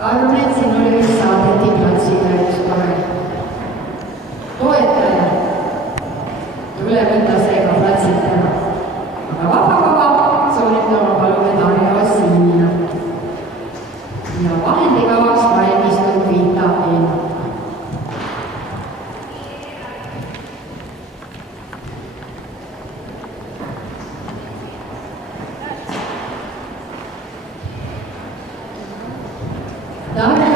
arvan, et siin oli vist saadeti platsile üks tore toetaja. Tule võtta seega platsid ära. Aga vabakava soovitama palume Darja Vassiina. Ja vahendikavaks valmistunud Vita Eenak. Darja